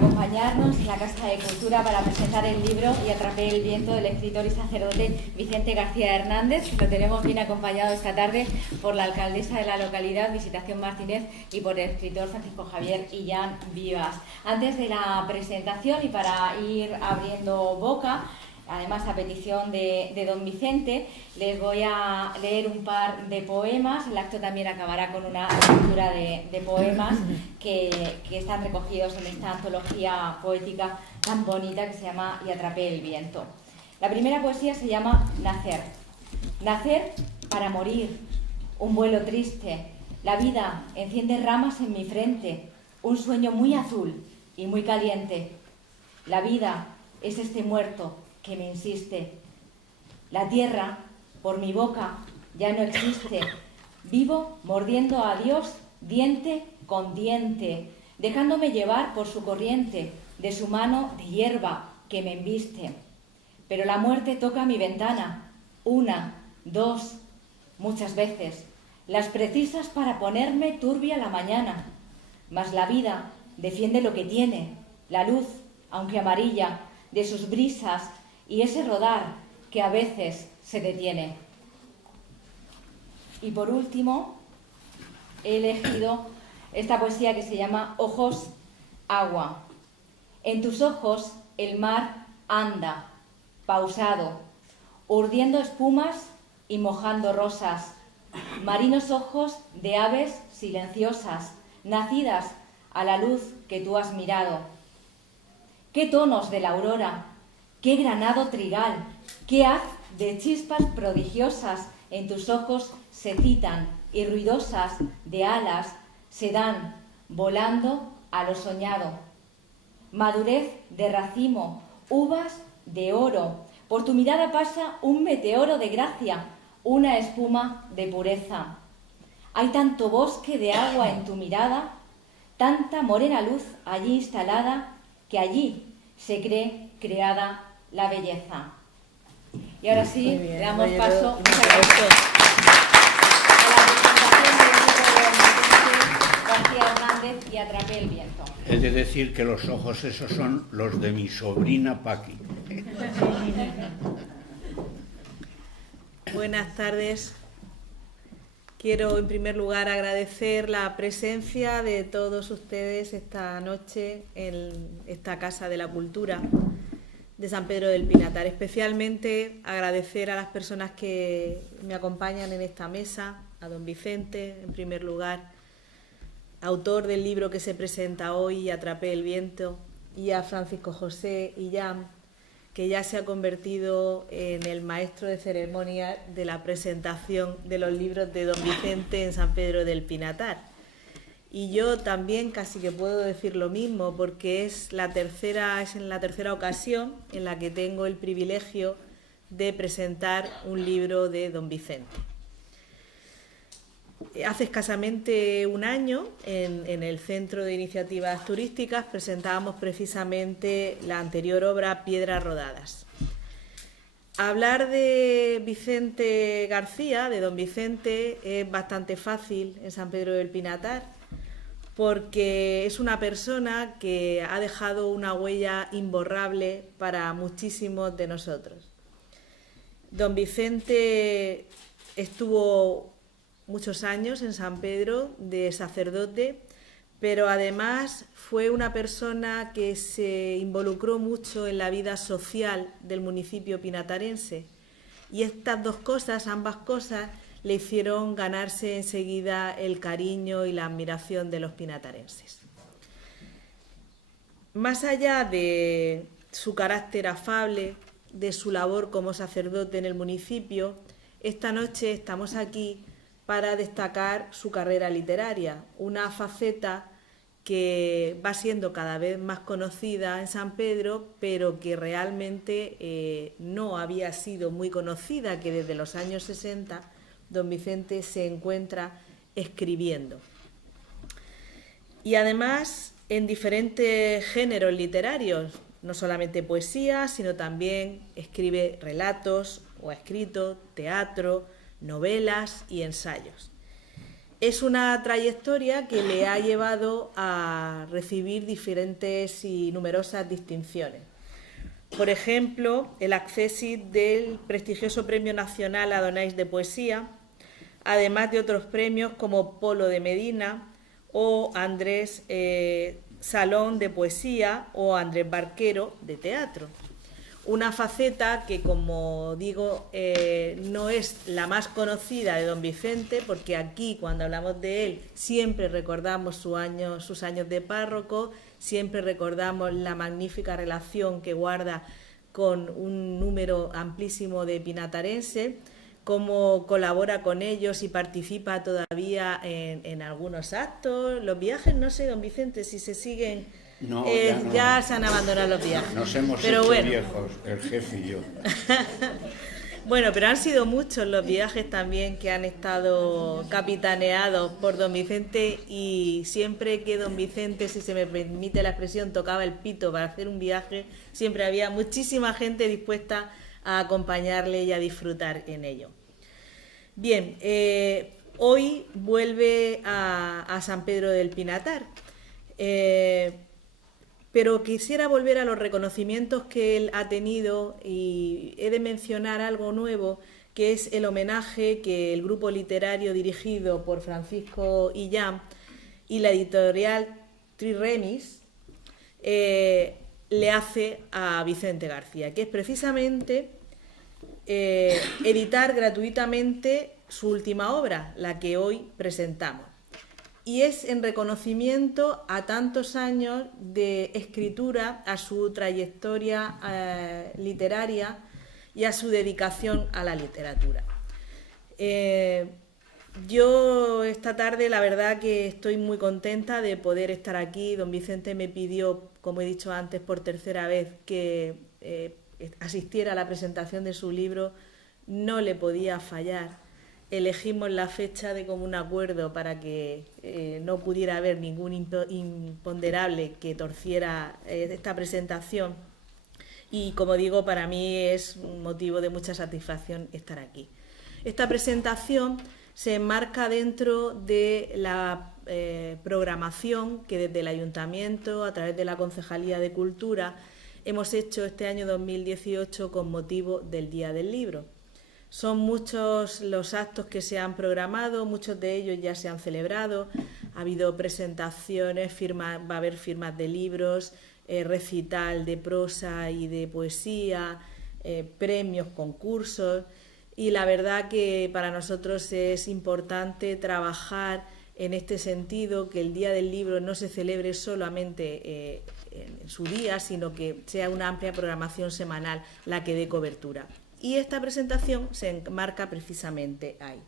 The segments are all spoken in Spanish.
acompañarnos en la Casa de Cultura para presentar el libro Y atrapé el viento del escritor y sacerdote Vicente García Hernández. Lo tenemos bien acompañado esta tarde por la alcaldesa de la localidad, Visitación Martínez, y por el escritor Francisco Javier Illán Vivas. Antes de la presentación y para ir abriendo boca, además a petición de don Vicente, les voy a leer un par de poemas. El acto también acabará con una lectura de poemas que están recogidos en esta antología poética tan bonita que se llama Y atrapé el viento. La primera poesía se llama Nacer. Nacer para morir, un vuelo triste. La vida enciende ramas en mi frente, un sueño muy azul y muy caliente. La vida es este muerto que me insiste. La tierra, por mi boca, ya no existe. Vivo mordiendo a Dios diente con diente, dejándome llevar por su corriente, de su mano de hierba que me embiste. Pero la muerte toca mi ventana, una, dos, muchas veces, las precisas para ponerme turbia la mañana. Mas la vida defiende lo que tiene, la luz, aunque amarilla, de sus brisas, y ese rodar que a veces se detiene. Y por último, he elegido esta poesía que se llama Ojos, agua. En tus ojos el mar anda, pausado, urdiendo espumas y mojando rosas. Marinos ojos de aves silenciosas, nacidas a la luz que tú has mirado. ¿Qué tonos de la aurora? ¡Qué granado trigal! ¡Qué haz de chispas prodigiosas en tus ojos se citan y ruidosas de alas se dan, volando a lo soñado! Madurez de racimo, uvas de oro, por tu mirada pasa un meteoro de gracia, una espuma de pureza. Hay tanto bosque de agua en tu mirada, tanta morena luz allí instalada, que allí se cree creada la belleza. Y ahora sí, le damos paso a la presentación del libro de García Hernández, Y atrapé el viento. He de decir que los ojos esos son los de mi sobrina Paqui. Buenas tardes. Quiero en primer lugar agradecer la presencia de todos ustedes esta noche en esta Casa de la Cultura de San Pedro del Pinatar. Especialmente agradecer a las personas que me acompañan en esta mesa, a don Vicente, en primer lugar, autor del libro que se presenta hoy, Y atrapé el viento, y a Francisco José Illán, que ya se ha convertido en el maestro de ceremonia de la presentación de los libros de don Vicente en San Pedro del Pinatar. Y yo también casi que puedo decir lo mismo, porque es en la tercera ocasión en la que tengo el privilegio de presentar un libro de don Vicente. Hace escasamente un año, en el Centro de Iniciativas Turísticas, presentábamos precisamente la anterior obra, Piedras Rodadas. Hablar de Vicente García, de don Vicente, es bastante fácil en San Pedro del Pinatar, porque es una persona que ha dejado una huella imborrable para muchísimos de nosotros. Don Vicente estuvo muchos años en San Pedro de sacerdote, pero además fue una persona que se involucró mucho en la vida social del municipio pinatarense, y estas dos cosas, ambas cosas, le hicieron ganarse enseguida el cariño y la admiración de los pinatarenses. Más allá de su carácter afable, de su labor como sacerdote en el municipio, esta noche estamos aquí para destacar su carrera literaria, una faceta que va siendo cada vez más conocida en San Pedro, pero que realmente no había sido muy conocida, que desde los años 60 don Vicente se encuentra escribiendo. Y además en diferentes géneros literarios, no solamente poesía, sino también escribe relatos o ha escrito teatro, novelas y ensayos. Es una trayectoria que le ha llevado a recibir diferentes y numerosas distinciones. Por ejemplo, el accésit del prestigioso Premio Nacional Adonais de Poesía, además de otros premios como Polo de Medina o Andrés Salón de Poesía o Andrés Barquero de Teatro. Una faceta que, como digo, no es la más conocida de don Vicente, porque aquí, cuando hablamos de él, siempre recordamos sus años de párroco, siempre recordamos la magnífica relación que guarda con un número amplísimo de pinatarenses, cómo colabora con ellos y participa todavía en algunos actos. Los viajes, no sé, don Vicente, si se siguen... No, ya se han abandonado los viajes. Nos hemos pero hecho bueno. viejos, el jefe y yo. Bueno, pero han sido muchos los viajes también que han estado capitaneados por don Vicente, y siempre que don Vicente, si se me permite la expresión, tocaba el pito para hacer un viaje, siempre había muchísima gente dispuesta a acompañarle y a disfrutar en ello. Bien, hoy vuelve a San Pedro del Pinatar. Pero quisiera volver a los reconocimientos que él ha tenido, y he de mencionar algo nuevo, que es el homenaje que el grupo literario dirigido por Francisco Illán y la editorial Triremis le hace a Vicente García, que es precisamente editar gratuitamente su última obra, la que hoy presentamos. Y es en reconocimiento a tantos años de escritura, a su trayectoria literaria y a su dedicación a la literatura. Yo esta tarde, la verdad que estoy muy contenta de poder estar aquí. Don Vicente me pidió, como he dicho antes, por tercera vez que asistiera a la presentación de su libro. No le podía fallar. Elegimos la fecha de común acuerdo para que no pudiera haber ningún imponderable que torciera esta presentación, y como digo, para mí es un motivo de mucha satisfacción estar aquí. Esta presentación se enmarca dentro de la programación que desde el Ayuntamiento, a través de la Concejalía de Cultura, hemos hecho este año 2018 con motivo del Día del Libro. Son muchos los actos que se han programado, muchos de ellos ya se han celebrado. Ha habido presentaciones, va a haber firmas de libros, recital de prosa y de poesía, premios, concursos. Y la verdad que para nosotros es importante trabajar en este sentido, que el Día del Libro no se celebre solamente en su día, sino que sea una amplia programación semanal la que dé cobertura. Y esta presentación se enmarca precisamente ahí.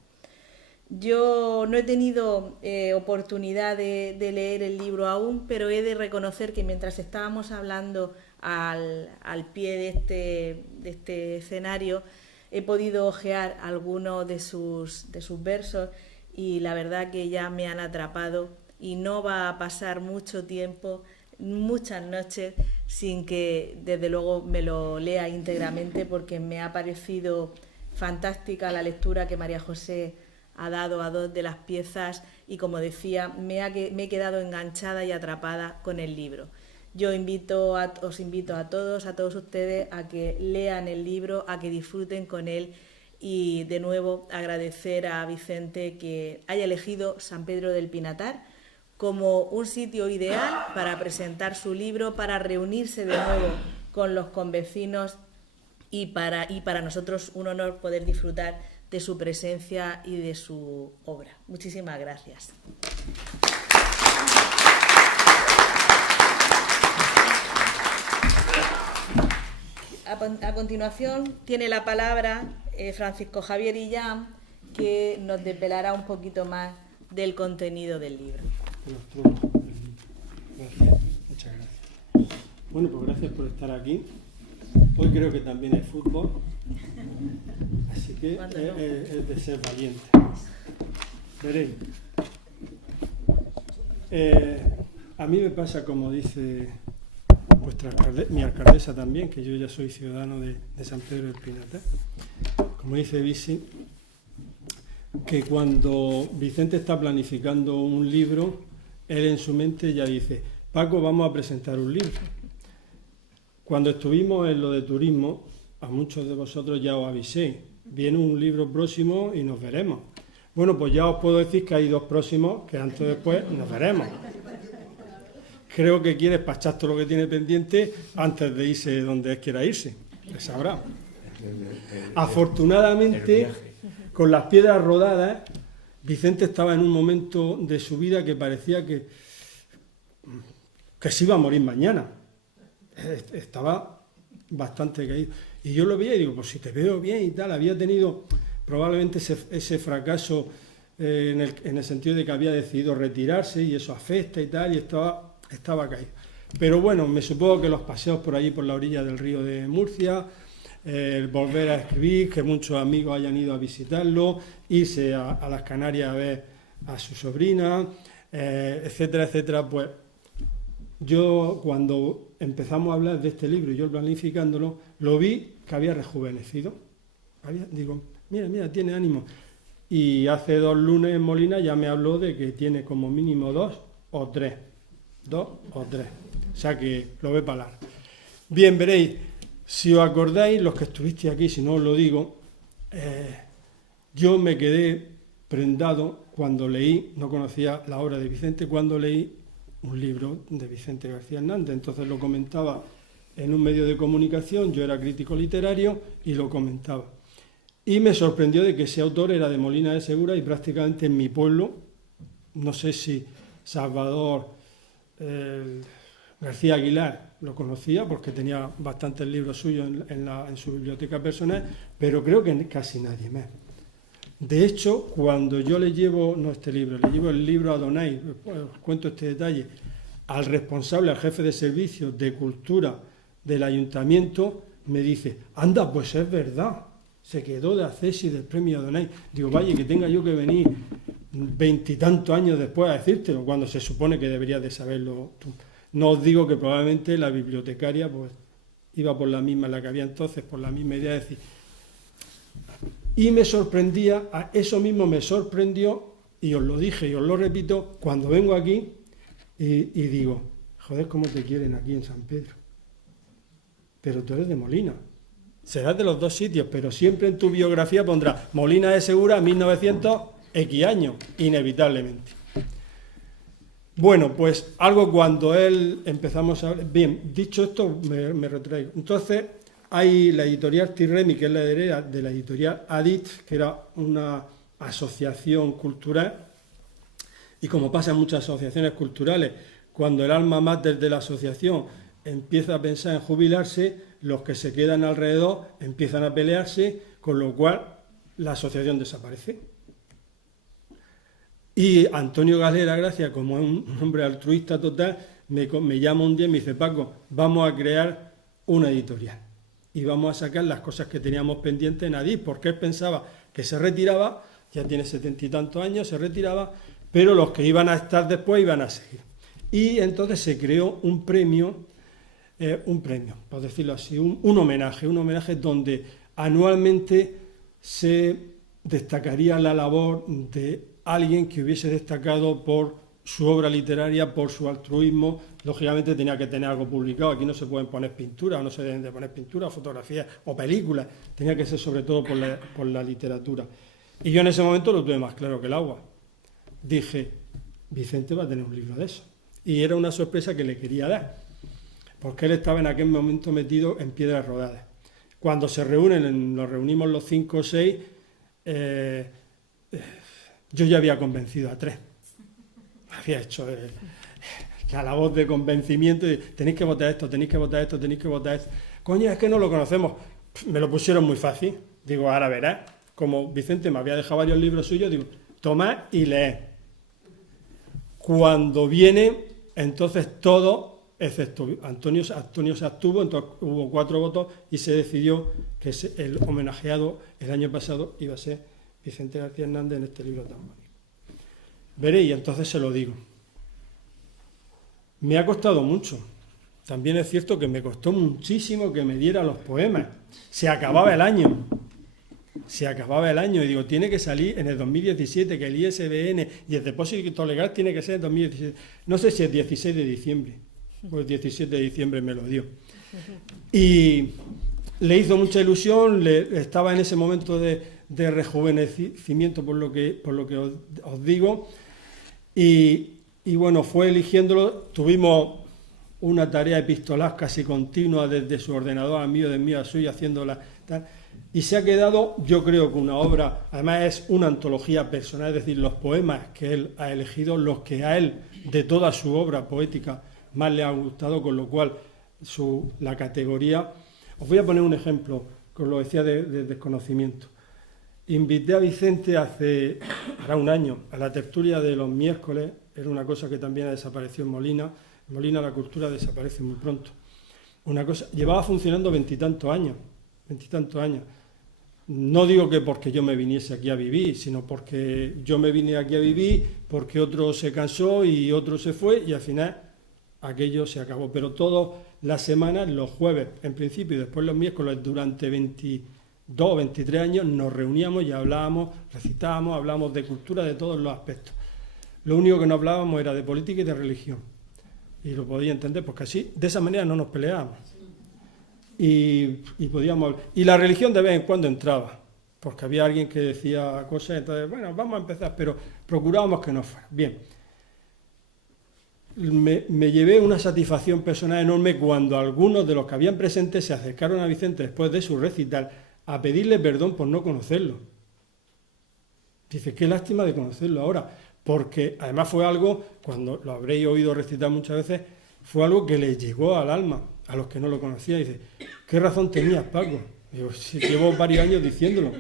Yo no he tenido oportunidad de leer el libro aún, pero he de reconocer que mientras estábamos hablando al pie de este escenario, he podido hojear algunos de sus versos, y la verdad que ya me han atrapado, y no va a pasar mucho tiempo, muchas noches, sin que desde luego me lo lea íntegramente, porque me ha parecido fantástica la lectura que María José ha dado a dos de las piezas, y como decía, me he quedado enganchada y atrapada con el libro. Yo os invito a todos ustedes a que lean el libro, a que disfruten con él, y de nuevo agradecer a Vicente que haya elegido San Pedro del Pinatar como un sitio ideal para presentar su libro, para reunirse de nuevo con los convecinos, y para nosotros un honor poder disfrutar de su presencia y de su obra. Muchísimas gracias. A continuación tiene la palabra Francisco Javier Illán, que nos desvelará un poquito más del contenido del libro. Gracias, muchas gracias. Bueno, pues gracias por estar aquí. Hoy creo que también hay fútbol, así que es de ser valiente. Veréis. A mí me pasa, como dice mi alcaldesa también, que yo ya soy ciudadano de San Pedro del Pinatar. Como dice Bisi, que cuando Vicente está planificando un libro, él en su mente ya dice, Paco, vamos a presentar un libro. Cuando estuvimos en lo de turismo, a muchos de vosotros ya os avisé, viene un libro próximo y nos veremos. Bueno, pues ya os puedo decir que hay 2 próximos que antes o después nos veremos. Creo que quiere despachar todo lo que tiene pendiente antes de irse donde él quiera irse. Se sabrá. Afortunadamente, con las piedras rodadas, Vicente estaba en un momento de su vida que parecía que se iba a morir mañana. Estaba bastante caído. Y yo lo veía y digo, pues si te veo bien y tal, había tenido probablemente ese fracaso en el sentido de que había decidido retirarse y eso afecta y tal, y estaba caído. Pero bueno, me supongo que los paseos por allí, por la orilla del río de Murcia, el volver a escribir, que muchos amigos hayan ido a visitarlo, irse a las Canarias a ver a su sobrina, etcétera, etcétera. Pues yo cuando empezamos a hablar de este libro y yo planificándolo, lo vi que había rejuvenecido. Digo, mira, tiene ánimo. Y hace 2 lunes en Molina ya me habló de que tiene como mínimo 2 o 3. 2 o 3. O sea que lo ve para largo. Bien, veréis, si os acordáis, los que estuvisteis aquí, si no os lo digo, yo me quedé prendado cuando leí, no conocía la obra de Vicente, cuando leí un libro de Vicente García Hernández. Entonces lo comentaba en un medio de comunicación, yo era crítico literario y lo comentaba. Y me sorprendió de que ese autor era de Molina de Segura y prácticamente en mi pueblo, no sé si Salvador García Aguilar lo conocía porque tenía bastantes libros suyos en su biblioteca personal, pero creo que casi nadie más. De hecho, cuando yo le llevo el libro a Donay, os cuento este detalle, al responsable, al jefe de servicios de cultura del ayuntamiento, me dice, anda, pues es verdad, se quedó de acceso y del premio Donay. Digo, vaya, que tenga yo que venir 20 y tantos años después a decírtelo, cuando se supone que deberías de saberlo tú. No os digo que probablemente la bibliotecaria pues iba por la misma, la que había entonces, por la misma idea de decir. Y me sorprendía, eso mismo me sorprendió, y os lo dije y os lo repito, cuando vengo aquí y digo, joder, cómo te quieren aquí en San Pedro. Pero tú eres de Molina. Serás de los 2 sitios, pero siempre en tu biografía pondrás Molina de Segura, 1900, X años, inevitablemente. Bueno, pues algo cuando empezamos a hablar. Bien, dicho esto, me retraigo. Entonces, hay la editorial Tirremi, que es la heredera de la editorial Adit, que era una asociación cultural, y como pasa en muchas asociaciones culturales, cuando el alma mater de la asociación empieza a pensar en jubilarse, los que se quedan alrededor empiezan a pelearse, con lo cual la asociación desaparece. Y Antonio Galera Gracia, como es un hombre altruista total, me llama un día y me dice, Paco, vamos a crear una editorial y vamos a sacar las cosas que teníamos pendientes en Adif, porque él pensaba que se retiraba, ya tiene 70 y tantos años, se retiraba, pero los que iban a estar después iban a seguir. Y entonces se creó un premio, por decirlo así, un homenaje donde anualmente se destacaría la labor de alguien que hubiese destacado por su obra literaria, por su altruismo. Lógicamente tenía que tener algo publicado, aquí no se pueden poner pinturas, o no se deben de poner pinturas, fotografías o películas, tenía que ser sobre todo por la literatura. Y yo en ese momento lo tuve más claro que el agua. Dije, Vicente va a tener un libro de eso. Y era una sorpresa que le quería dar, porque él estaba en aquel momento metido en piedras rodadas. Cuando se reúnen, nos reunimos los 5 o 6, yo ya había convencido a 3. Había hecho la labor de convencimiento de tenéis que votar esto, tenéis que votar esto, tenéis que votar esto. Coño, es que no lo conocemos. Me lo pusieron muy fácil. Digo, ahora verás. Como Vicente me había dejado varios libros suyos, digo, tomad y leed. Cuando viene, entonces todo, excepto Antonio se abstuvo, entonces hubo 4 votos y se decidió que el homenajeado el año pasado iba a ser Vicente García Hernández en este libro tan bonito. Veréis, entonces se lo digo. Me ha costado mucho. También es cierto que me costó muchísimo que me diera los poemas. Se acababa el año. Se acababa el año y digo, tiene que salir en el 2017, que el ISBN y el depósito legal tiene que ser en 2017. No sé si es 16 de diciembre, o el 17 de diciembre me lo dio. Y le hizo mucha ilusión, estaba en ese momento de rejuvenecimiento, por lo que os digo, y bueno, fue eligiéndolo. Tuvimos una tarea epistolar casi continua desde su ordenador al mío, del mío al suyo, haciéndola tal. Y se ha quedado, yo creo que una obra, además es una antología personal, es decir, los poemas que él ha elegido, los que a él, de toda su obra poética, más le ha gustado, con lo cual la categoría... Os voy a poner un ejemplo, que os lo decía de desconocimiento. Invité a Vicente hará un año a la tertulia de los miércoles, era una cosa que también ha desaparecido en Molina. En Molina la cultura desaparece muy pronto. Una cosa, llevaba funcionando veintitantos años. No digo que porque yo me viniese aquí a vivir, sino porque yo me vine aquí a vivir, porque otro se cansó y otro se fue y al final aquello se acabó. Pero todas las semanas, los jueves en principio y después los miércoles, durante 22 o 23 años nos reuníamos y hablábamos, recitábamos, hablábamos de cultura, de todos los aspectos. Lo único que no hablábamos era de política y de religión. Y lo podía entender porque así, de esa manera no nos peleábamos. Y podíamos... Y la religión de vez en cuando entraba, porque había alguien que decía cosas, entonces, bueno, vamos a empezar, pero procurábamos que no fuera. Bien. Me llevé una satisfacción personal enorme cuando algunos de los que habían presentes se acercaron a Vicente después de su recital a pedirle perdón por no conocerlo. Dice, qué lástima de conocerlo ahora, porque además fue algo, cuando lo habréis oído recitar muchas veces, fue algo que les llegó al alma a los que no lo conocían. Dice, ¿qué razón tenías, Paco? Digo, sí, llevo varios años diciéndolo.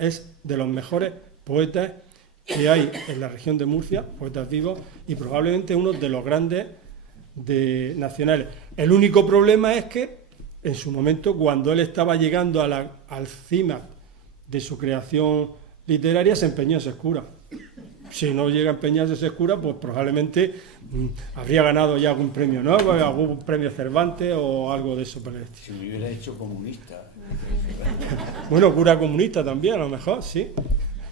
Es de los mejores poetas que hay en la región de Murcia, poetas vivos, y probablemente uno de los grandes nacionales. El único problema es que en su momento, cuando él estaba llegando al cima de su creación literaria, se empeñó en Sescura. Si no llega a empeñarse en Sescura, pues probablemente habría ganado ya algún premio Nobel, algún premio Cervantes o algo de eso. Si me hubiera hecho comunista. Bueno, cura comunista también, a lo mejor, sí.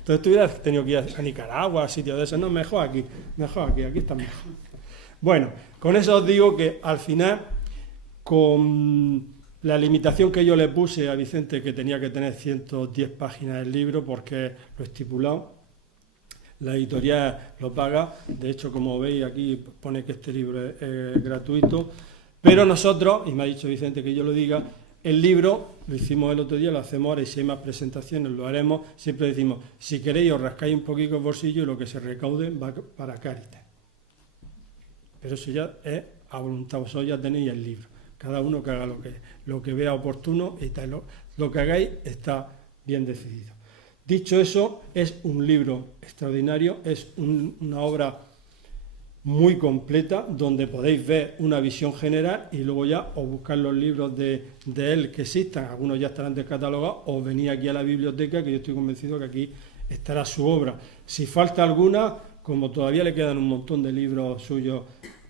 Entonces tú hubieras tenido que ir a Nicaragua, a sitios de esos. No, mejor aquí está mejor. Bueno, con eso os digo que al final, con la limitación que yo le puse a Vicente, que tenía que tener 110 páginas el libro, porque lo estipulado, la editorial lo paga. De hecho, como veis aquí pone que este libro es gratuito, pero nosotros, y me ha dicho Vicente que yo lo diga, el libro lo hicimos el otro día, lo hacemos ahora, y si hay más presentaciones lo haremos. Siempre decimos, si queréis os rascáis un poquito el bolsillo y lo que se recaude va para Cáritas. Pero eso ya es a voluntad, vosotros ya tenéis el libro. Cada uno que haga lo que vea oportuno y tal. Lo que hagáis está bien decidido. Dicho eso, es un libro extraordinario, es una obra muy completa, donde podéis ver una visión general y luego ya o buscar los libros de él que existan, algunos ya estarán descatalogados, o venir aquí a la biblioteca, que yo estoy convencido que aquí estará su obra. Si falta alguna, como todavía le quedan un montón de libros suyos,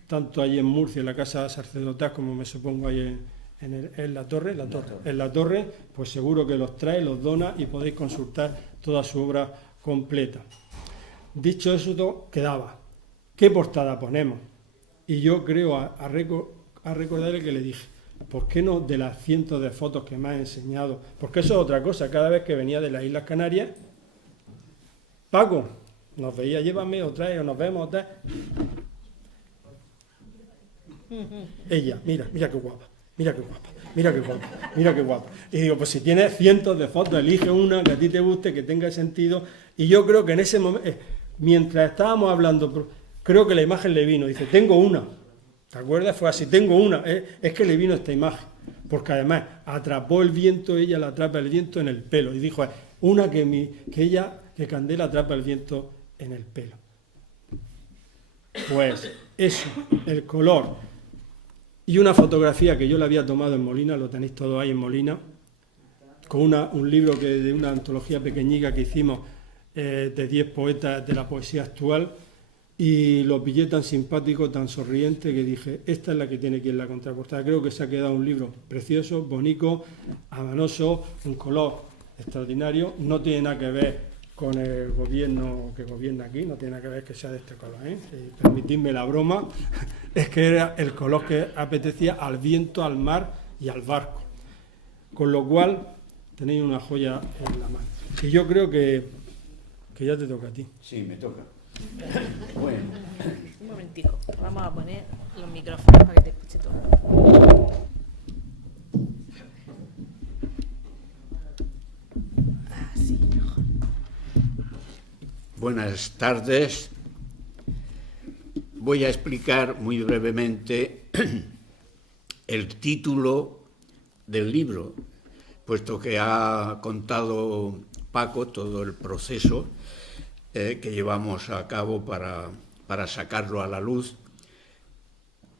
tanto allí en Murcia, en la Casa Sacerdotal, como me supongo ahí en la torre, pues seguro que los trae, los dona y podéis consultar toda su obra completa. Dicho eso, quedaba. ¿Qué portada ponemos? Y yo creo a recordarle que le dije, ¿por qué no de las cientos de fotos que me ha enseñado? Porque eso es otra cosa, cada vez que venía de las Islas Canarias, Paco, nos veía, llévame o trae, o nos vemos o tal. Ella, mira qué guapa, mira qué guapa, mira qué guapa, mira qué guapa. Y digo, pues si tienes cientos de fotos, elige una que a ti te guste, que tenga sentido. Y yo creo que en ese momento, mientras estábamos hablando, creo que la imagen le vino, dice, tengo una. ¿Te acuerdas? Fue así, tengo una. Es que le vino esta imagen, porque además atrapó el viento, ella la atrapa el viento en el pelo. Y dijo, una que Candela atrapa el viento en el pelo. Pues eso, el color. Y una fotografía que yo le había tomado en Molina, lo tenéis todo ahí en Molina, con un libro de una antología pequeñica que hicimos de 10 poetas de la poesía actual, y lo pillé tan simpático, tan sonriente, que dije, esta es la que tiene que ir en la contraportada. Creo que se ha quedado un libro precioso, bonito, amanoso, un color extraordinario. No tiene nada que ver con el gobierno que gobierna aquí, no tiene nada que ver que sea de este color, ¿eh? Permitidme la broma, es que era el color que apetecía al viento, al mar y al barco. Con lo cual, tenéis una joya en la mano. Y yo creo que ya te toca a ti. Sí, me toca. Bueno. Un momentico, vamos a poner los micrófonos para que te escuche todo. Así, mejor. Buenas tardes. Voy a explicar muy brevemente el título del libro, puesto que ha contado Paco todo el proceso que llevamos a cabo para sacarlo a la luz.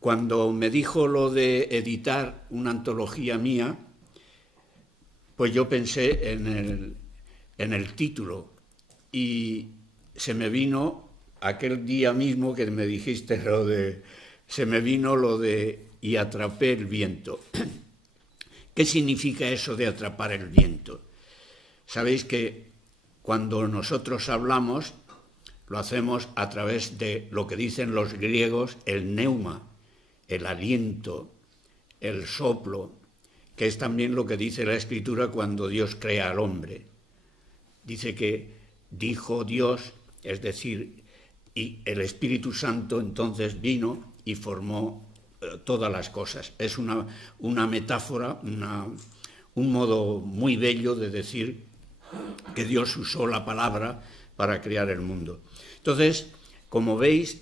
Cuando me dijo lo de editar una antología mía, pues yo pensé en el título y se me vino aquel día mismo que me dijiste se me vino lo de y atrapé el viento. ¿Qué significa eso de atrapar el viento? Sabéis que cuando nosotros hablamos, lo hacemos a través de lo que dicen los griegos, el neuma, el aliento, el soplo, que es también lo que dice la Escritura cuando Dios crea al hombre. Dice que dijo Dios, es decir, y el Espíritu Santo entonces vino y formó todas las cosas. Es una metáfora, un modo muy bello de decir que Dios usó la palabra para crear el mundo. Entonces, como veis,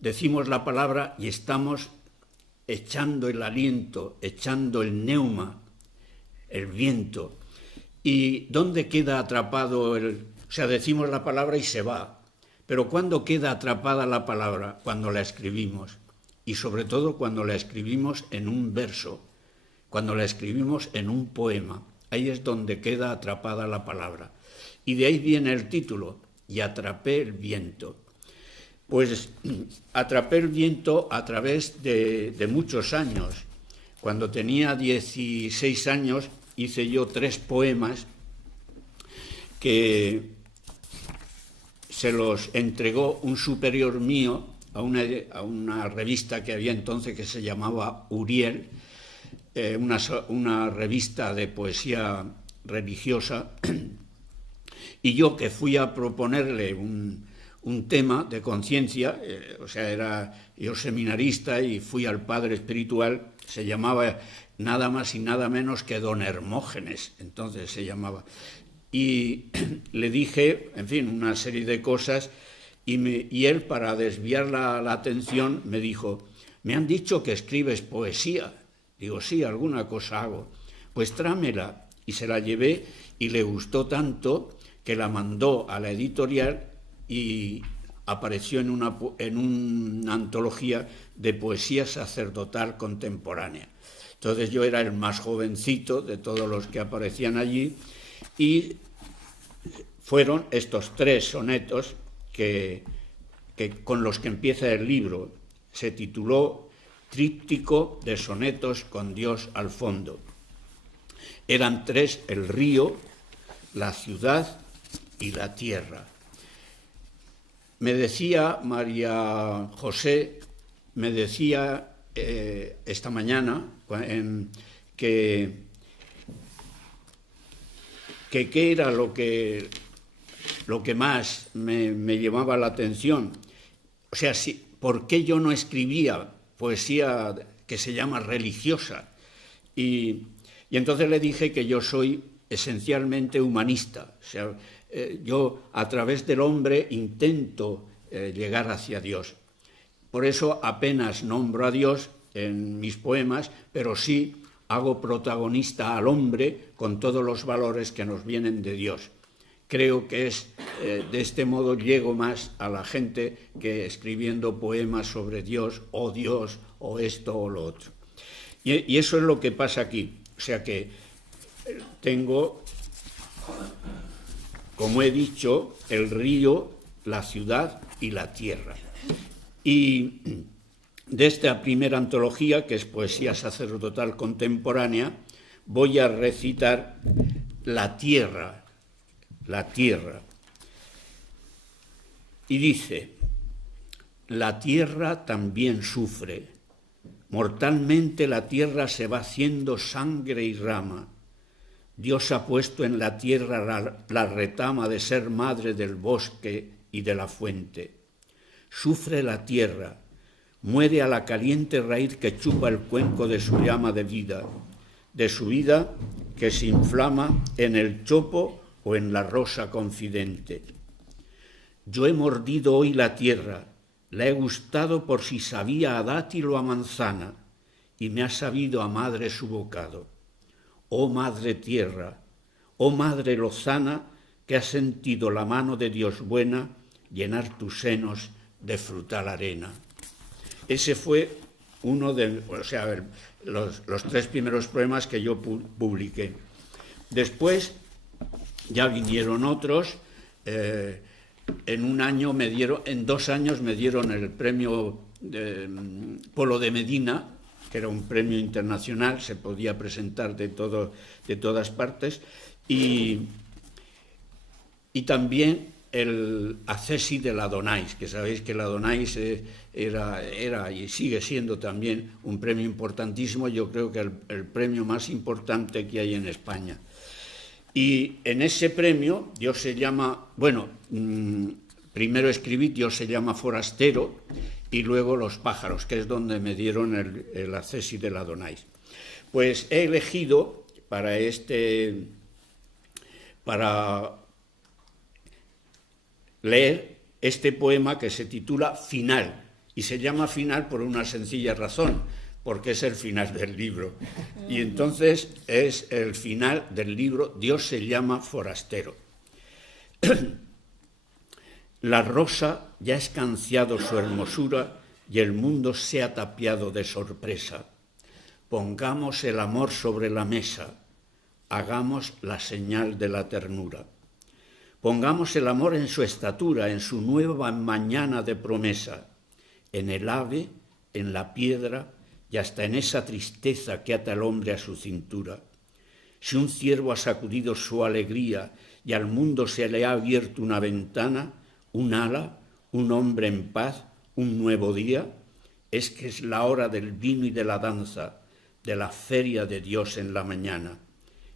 decimos la palabra y estamos echando el aliento, echando el neuma, el viento. ¿Y dónde queda atrapado o sea, decimos la palabra y se va. Pero ¿cuándo queda atrapada la palabra? Cuando la escribimos. Y sobre todo cuando la escribimos en un verso, cuando la escribimos en un poema. Ahí es donde queda atrapada la palabra. Y de ahí viene el título, y atrapé el viento. Pues atrapé el viento a través de muchos años. Cuando tenía 16 años hice yo 3 poemas que se los entregó un superior mío a una revista que había entonces que se llamaba Uriel, una revista de poesía religiosa, y yo que fui a proponerle un tema de conciencia, o sea, era yo seminarista y fui al padre espiritual, se llamaba nada más y nada menos que Don Hermógenes, entonces se llamaba, y le dije, en fin, una serie de cosas, y él, para desviar la atención, me dijo, me han dicho que escribes poesía. Digo, sí, alguna cosa hago. Pues trámela. Y se la llevé y le gustó tanto que la mandó a la editorial y apareció en una antología de poesía sacerdotal contemporánea. Entonces yo era el más jovencito de todos los que aparecían allí y fueron estos 3 sonetos que con los que empieza el libro. Se tituló Tríptico de sonetos con Dios al fondo. Eran 3, el río, la ciudad y la tierra. Me decía María José, me decía esta mañana que qué era lo que más me llamaba la atención. O sea, ¿por qué yo no escribía poesía que se llama religiosa? Y entonces le dije que yo soy esencialmente humanista. O sea, yo a través del hombre intento llegar hacia Dios. Por eso apenas nombro a Dios en mis poemas, pero sí hago protagonista al hombre con todos los valores que nos vienen de Dios. Creo que de este modo llego más a la gente que escribiendo poemas sobre Dios o esto o lo otro. Y eso es lo que pasa aquí. O sea que tengo, como he dicho, el río, la ciudad y la tierra. Y de esta primera antología, que es poesía sacerdotal contemporánea, voy a recitar la tierra. Y dice, la tierra también sufre. Mortalmente la tierra se va haciendo sangre y rama. Dios ha puesto en la tierra la retama de ser madre del bosque y de la fuente. Sufre la tierra, muere a la caliente raíz que chupa el cuenco de su llama de su vida que se inflama en el chopo o en la rosa confidente. Yo he mordido hoy la tierra, la he gustado por si sabía a dátil o a manzana, y me ha sabido a madre su bocado. Oh madre tierra, oh madre lozana, que has sentido la mano de Dios buena llenar tus senos de frutal arena. Ese fue uno de los 3 primeros poemas que yo publiqué. Después ya vinieron otros. En 2 años me dieron el premio Polo de Medina, que era un premio internacional, se podía presentar de todas partes, y también el Accesi de l'Adonais, que sabéis que l'Adonais era y sigue siendo también un premio importantísimo, yo creo que el premio más importante que hay en España. Y en ese premio Dios se llama, primero escribí Dios se llama forastero y luego Los pájaros, que es donde me dieron el Accesi de l'Adonais. Pues he elegido para leer este poema que se titula Final, y se llama Final por una sencilla razón, porque es el final del libro. Y entonces es el final del libro Dios se llama forastero. La rosa ya ha escanciado su hermosura y el mundo se ha tapiado de sorpresa. Pongamos el amor sobre la mesa, hagamos la señal de la ternura. Pongamos el amor en su estatura, en su nueva mañana de promesa, en el ave, en la piedra y hasta en esa tristeza que ata al hombre a su cintura. Si un ciervo ha sacudido su alegría y al mundo se le ha abierto una ventana, un ala, un hombre en paz, un nuevo día, es que es la hora del vino y de la danza, de la feria de Dios en la mañana.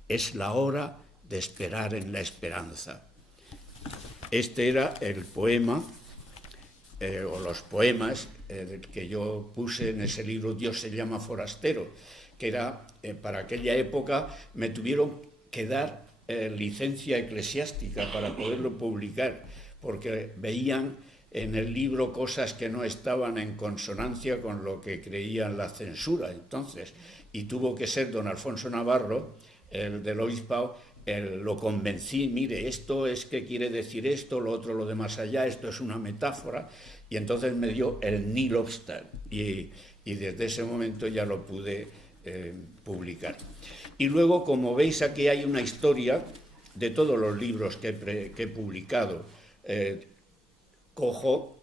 Es la hora de esperar en la esperanza. Este era el poema, o los poemas que yo puse en ese libro Dios se llama forastero, que era, para aquella época me tuvieron que dar licencia eclesiástica para poderlo publicar, porque veían en el libro cosas que no estaban en consonancia con lo que creían la censura entonces, y tuvo que ser don Alfonso Navarro, el del obispado, lo convencí, mire, esto es que quiere decir esto, lo otro lo de más allá, esto es una metáfora, y entonces me dio el Nihil obstat, y desde ese momento ya lo pude publicar. Y luego, como veis, aquí hay una historia de todos los libros que he publicado. Cojo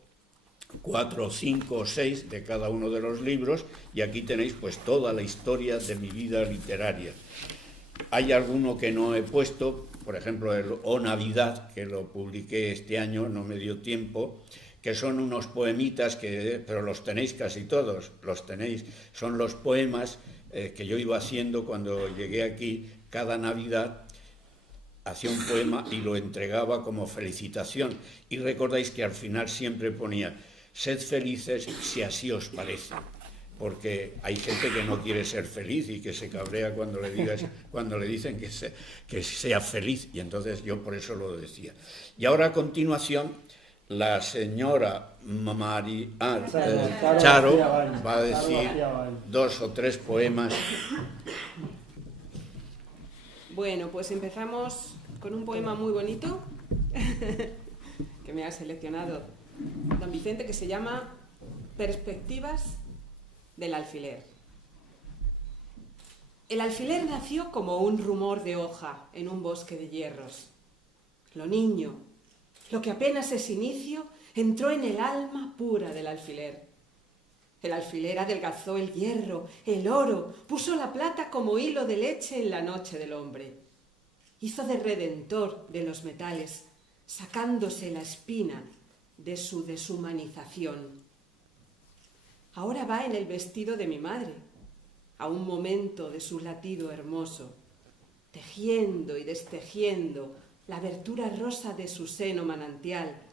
4, 5 o 6 de cada uno de los libros y aquí tenéis pues toda la historia de mi vida literaria. Hay alguno que no he puesto, por ejemplo el O Navidad, que lo publiqué este año, no me dio tiempo, que son unos poemitas, pero los tenéis casi todos, los tenéis, son los poemas que yo iba haciendo cuando llegué aquí cada Navidad. Hacía un poema y lo entregaba como felicitación. Y recordáis que al final siempre ponía, sed felices si así os parece. Porque hay gente que no quiere ser feliz y que se cabrea cuando le dicen que sea feliz. Y entonces yo por eso lo decía. Y ahora a continuación, la señora Charo va a decir 2 o 3 poemas. Bueno, pues empezamos con un poema muy bonito que me ha seleccionado don Vicente, que se llama Perspectivas del alfiler. El alfiler nació como un rumor de hoja en un bosque de hierros. Lo niño, lo que apenas es inicio, entró en el alma pura del alfiler. El alfiler adelgazó el hierro, el oro, puso la plata como hilo de leche en la noche del hombre. hizo de redentor de los metales, sacándose la espina de su deshumanización. Ahora va en el vestido de mi madre, a un momento de su latido hermoso, tejiendo y destejiendo la abertura rosa de su seno manantial,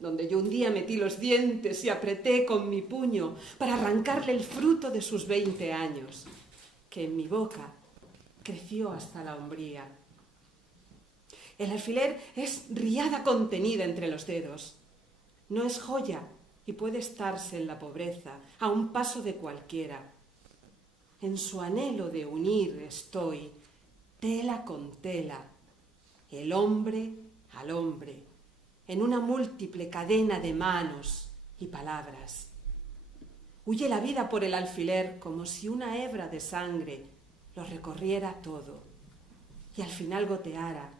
donde yo un día metí los dientes y apreté con mi puño para arrancarle el fruto de sus 20 años, que en mi boca creció hasta la hombría. El alfiler es riada contenida entre los dedos. No es joya y puede estarse en la pobreza, a un paso de cualquiera. En su anhelo de unir estoy, tela con tela, el hombre al hombre, en una múltiple cadena de manos y palabras. Huye la vida por el alfiler como si una hebra de sangre lo recorriera todo y al final goteara,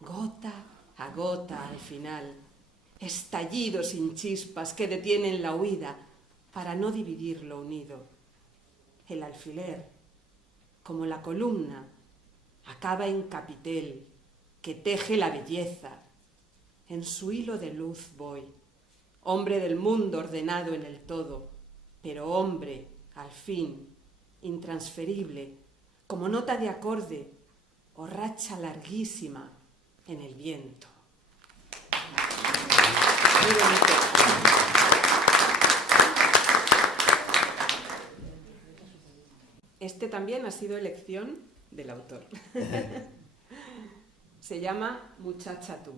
gota a gota al final, estallido sin chispas que detienen la huida para no dividir lo unido. El alfiler, como la columna, acaba en capitel que teje la belleza. En su hilo de luz voy, hombre del mundo ordenado en el todo, pero hombre, al fin, intransferible, como nota de acorde o racha larguísima en el viento. Muy bonito. Este también ha sido elección del autor. Se llama Muchacha tú.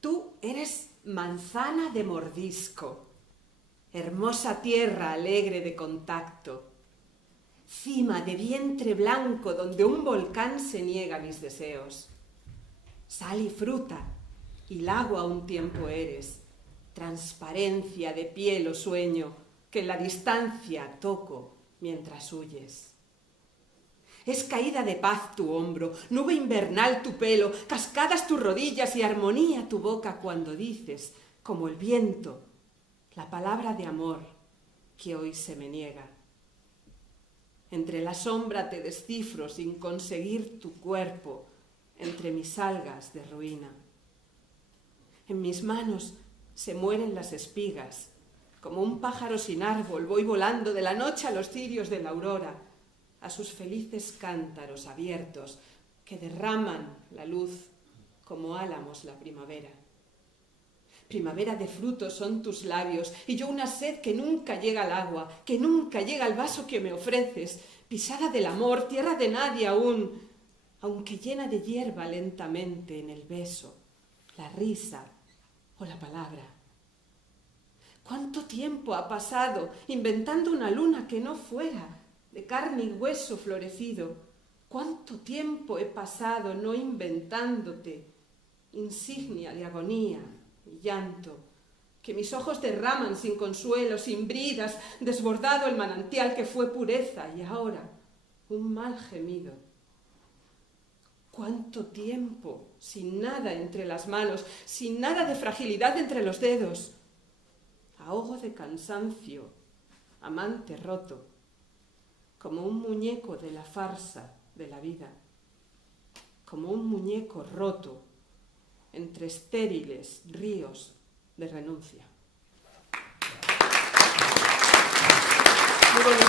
Tú eres manzana de mordisco, hermosa tierra alegre de contacto, cima de vientre blanco donde un volcán se niega a mis deseos. Sal y fruta, y lago a un tiempo eres, transparencia de piel o sueño, que en la distancia toco mientras huyes. Es caída de paz tu hombro, nube invernal tu pelo, cascadas tus rodillas y armonía tu boca cuando dices, como el viento, la palabra de amor que hoy se me niega. Entre la sombra te descifro sin conseguir tu cuerpo, entre mis algas de ruina. En mis manos se mueren las espigas, como un pájaro sin árbol voy volando de la noche a los cirios de la aurora, a sus felices cántaros abiertos que derraman la luz como álamos la primavera. Primavera de frutos son tus labios y yo una sed que nunca llega al agua, que nunca llega al vaso que me ofreces, pisada del amor, tierra de nadie aún, aunque llena de hierba lentamente en el beso, la risa o la palabra. ¿Cuánto tiempo ha pasado inventando una luna que no fuera de carne y hueso florecido? ¿Cuánto tiempo he pasado no inventándote insignia de agonía y llanto, que mis ojos derraman sin consuelo, sin bridas, desbordado el manantial que fue pureza y ahora un mal gemido? ¿Cuánto tiempo sin nada entre las manos, sin nada de fragilidad entre los dedos? Ahogo de cansancio, amante roto, como un muñeco de la farsa de la vida, como un muñeco roto entre estériles ríos de renuncia. Muy bonito.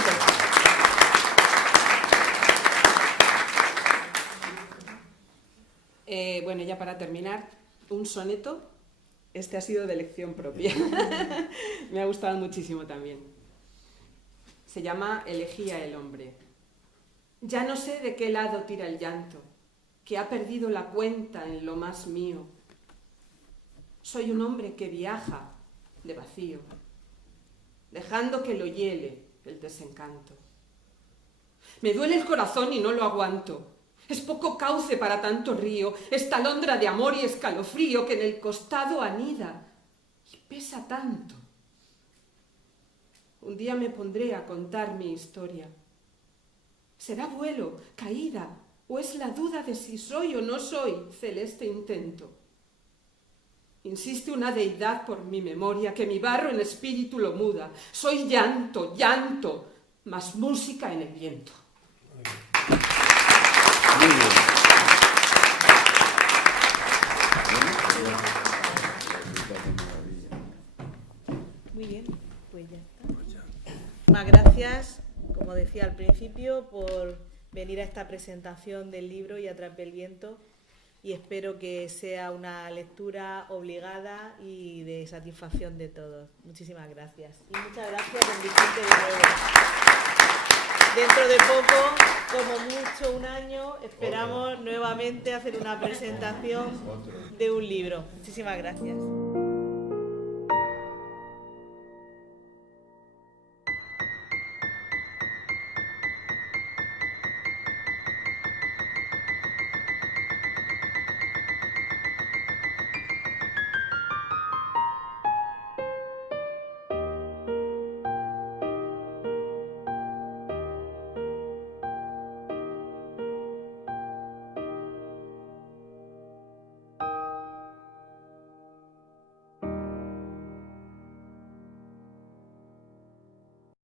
Bueno, ya para terminar, un soneto. Este ha sido de elección propia. Me ha gustado muchísimo también. Se llama Elegía el hombre. Ya no sé de qué lado tira el llanto, que ha perdido la cuenta en lo más mío. Soy un hombre que viaja de vacío, dejando que lo hiele el desencanto. Me duele el corazón y no lo aguanto. Es poco cauce para tanto río, esta alondra de amor y escalofrío que en el costado anida y pesa tanto. Un día me pondré a contar mi historia. ¿Será vuelo, caída, o es la duda de si soy o no soy celeste intento? Insiste una deidad por mi memoria, que mi barro en espíritu lo muda. Soy llanto, llanto, más música en el viento. Muy bien. Muy bien, pues ya está. Muchas gracias, como decía al principio, por venir a esta presentación del libro Y a través del viento, y espero que sea una lectura obligada y de satisfacción de todos. Muchísimas gracias. Y muchas gracias, don Vicente, de nuevo. Dentro de poco, como mucho un año, esperamos nuevamente hacer una presentación de un libro. Muchísimas gracias.